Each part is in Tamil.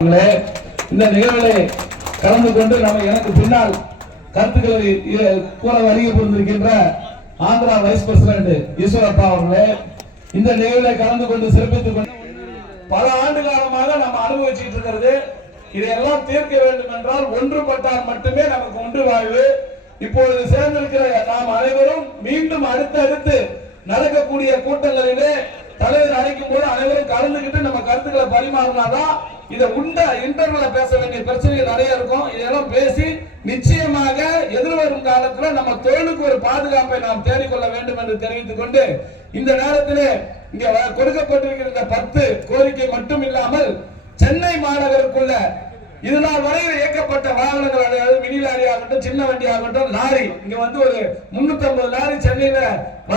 இந்த நிகழ்விலே கலந்து கொண்டு நம்ம எனக்கு பின்னால் கருத்துக்களை கூட கூற வருகை புரிந்திருக்கின்ற ஆந்திரா வைஸ் பிரசிடென்ட் ஈஸ்வரப்பா அவர்களே இந்த நிகழ்வில் கலந்து கொண்டு சிறப்பித்துக் கொண்டு பல ஆண்டு காலமாக நம்ம அனுபவிச்சுட்டு இருக்கிறது. இதையெல்லாம் தீர்க்க வேண்டும் என்றால் ஒன்றுபட்டால் மட்டுமே நமக்கு ஒன்று வாழ்வு. இப்பொழுது சேர்ந்திருக்கிற நாம் அனைவரும் மீண்டும் அடுத்தடுத்து நடக்கக்கூடிய கூட்டங்களிலே தலைவர் அழைக்கும் போது அனைவரும் கலந்துகிட்டு நம்ம கருத்துக்களை பரிமாறினாதான் இதை உண்ட இன்டர்வல பேச வேண்டிய பிரச்சனைகள் நிறைய இருக்கும். இதெல்லாம் பேசி நிச்சயமாக எதிர்வரும் காலத்துல நம்ம தொழிலுக்கு ஒரு பாதுகாப்பை நாம் தேடிக்கொள்ள வேண்டும் என்று தெரிவித்துக் கொண்டு இந்த நேரத்திலே இங்க வ- கொடுக்கப்பட்டிருக்கிற இந்த பத்து கோரிக்கை மட்டும் இல்லாமல் சென்னை மாநகருக்குள்ள இது நாள் வரையில் இயக்கப்பட்ட வாகனங்கள் அதாவது மினி லாரி ஆகட்டும் சின்ன வண்டி ஆகட்டும் லாரி. இங்க வந்து ஒரு 350 லாரி சென்னையில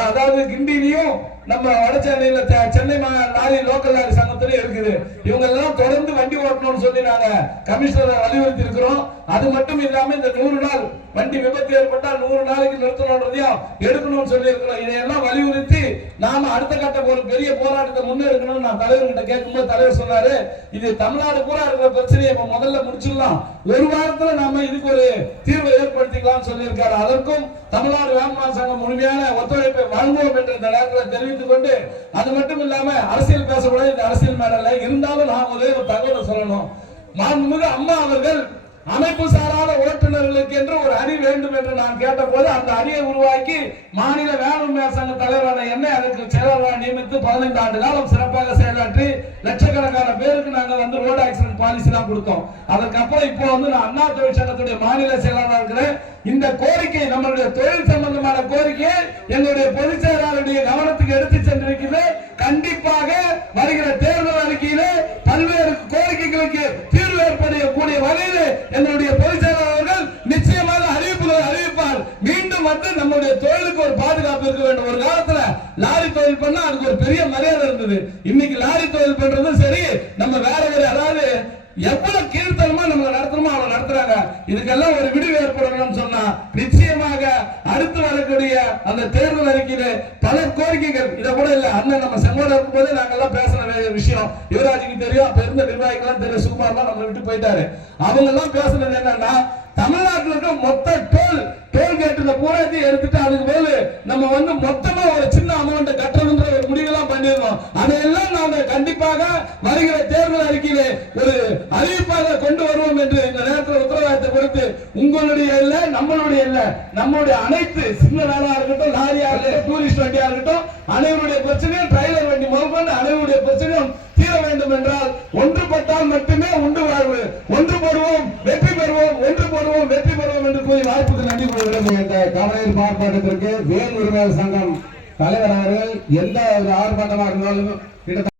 அதாவது கிண்டிலையும் நம்ம வட சென்னையில செ- சென்னை மா- லாரி லோக்கல் லாரி சங்கத்திலும் இருக்குது. இவங்க எல்லாம் தொடர்ந்து வண்டி ஓட்டணும்னு சொல்லி நாங்க கமிஷனரை வலியுறுத்தி இருக்கிறோம் அது மட்டும் இல்லாம இந்த நூறு நாள் வண்டி விபத்து ஏற்பட்டால் நூறு நாளைக்கு நிறுத்தணும்ன்றதையும் எடுக்கணும்னு சொல்லி இருக்கிறோம் இதையெல்லாம் வலியுறுத்தி நாம அடுத்த கட்ட ஒரு பெரிய போராட்டத்தை முன்னெடுக்கணும்னு நான் தலைவர்கிட்ட கேட்கும்போது தலைவர் சொன்னாரு. இது தமிழ்நாடு பூரா இருக்கிற பிரச்சனையை முதல்ல முடிச்சிடலாம். ஒரு வாரத்துல நாம இதுக்கு ஒரு தீர்வு ஏற்படுத்திக்கலாம்னு சொல்லியிருக்காரு. அதற்கும் தமிழ்நாடு வேளாண் சங்கம் முழுமையான ஒத்துழைப்பை வழங்குவோம் என்று இந்த நேரத்தில் தெரிவித்துக் கொண்டு அது மட்டும் இல்லாம அரசியல் பேசக்கூடாது இந்த அரசியல் மேடல இருந்தாலும் நாம் ஒரே ஒரு தகவலை சொல்லணும். மாண்புமிகு அம்மா அவர்கள் அமைப்பு சாராத ஓட்டுநர்களுக்கு என்று ஒரு அணி வேண்டும் என்று நான் கேட்டபோது அந்த அணியை உருவாக்கி மாநில வேளாண்மை சங்க தலைவரான என்னை அதற்கு செயலாளராக நியமித்து பதினைந்து ஆண்டு காலம் சிறப்பாக செயலாற்றி லட்சக்கணக்கான வந்து ரோடு ஆக்சிடென்ட் பாலிசி தான் கொடுத்தோம். அதற்கப்புறம் இப்போ வந்து நான் அண்ணா தொழிற்சங்கத்துடைய மாநில செயலாளர் இருக்கிறேன். இந்த கோரிக்கை நம்மளுடைய தொழில் சம்பந்தமான கோரிக்கையை எங்களுடைய பொதுச் செயலாளருடைய கவனத்துக்கு எடுத்து சென்றிருக்கிறது. கண்டிப்பாக வருகிற தேர்தல் அறிக்கையிலே பல்வேறு கோரிக்கைகளுக்கு தீர்வு ஏற்படக்கூடிய வகையில் எங்களுடைய நம்முடைய தொழிலுக்கு ஒரு பாதுகாப்பு இருக்க வேண்டும். ஒரு காலத்துல லாரி தொழில் பண்ணா அதுக்கு ஒரு பெரிய மரியாதை இருந்தது. இன்னைக்கு லாரி தொழில் பண்றதும் சரி நம்ம வேற வேற அதாவது எவ்வளவு கீழ்த்தனமா நம்ம நடத்தணுமோ அவ்வளவு நடத்துறாங்க. இதுக்கெல்லாம் ஒரு விடுவு ஏற்படணும்னு சொன்னா நிச்சயமாக அடுத்து வரக்கூடிய அந்த தேர்தல் அறிக்கையில பல கோரிக்கைகள். இத கூட இல்ல அண்ணன் நம்ம செங்கோட இருக்கும்போது நாங்க எல்லாம் பேசின விஷயம். யுவராஜுக்கு தெரியும் அப்ப இருந்த நிர்வாகிகள்லாம் தெரியும் சுகுமார்லாம் நம்மளை விட்டு போயிட்டாரு. அவங்க எல்லாம் பேசுனது என்னன்னா தமிழ்நாட்டில் இருக்க மொத்த டோல் டோல் கேட்டு பூராத்தையும் எடுத்துட்டு அதுக்கு மேல நம்ம வந்து மொத்தமா ஒரு சின்ன அமௌண்ட் கட்டணுன்ற ஒரு முடிவெல்லாம் பண்ணிருந்தோம் அதையெல்லாம் நாங்க கண்டிப்பாக வருகிற தேர்தல் அறிக்கையிலே ஒரு அறிவிப்பாக கொண்டு வருவோம் என்று இந்த நேரத்தில் உத்தரவாதத்தை கொடுத்து உங்களுடைய இல்ல நம்மளுடைய இல்ல நம்மளுடைய அனைத்து சின்ன வேலையா இருக்கட்டும் லாரியா இருக்கட்டும் டூரிஸ்ட் வண்டியா இருக்கட்டும் அனைவருடைய பிரச்சனையும் டிரைவர் வண்டி முதற்கொண்டு அனைவருடைய பிரச்சனையும் தீர வேண்டும் என்றால் ஒன்றுபட்டால் மட்டுமே உண்டு வாழ்வு. வாய்ப்புக்கு நன்றி கொள்கிறேன் இந்த கவலையில் ஆர்ப்பாட்டத்திற்கு வேல் உரிமையாளர் சங்கம் தலைவர் அவர்கள் எந்த ஒரு ஆர்ப்பாட்டமாக இருந்தாலும் கிட்டத்தட்ட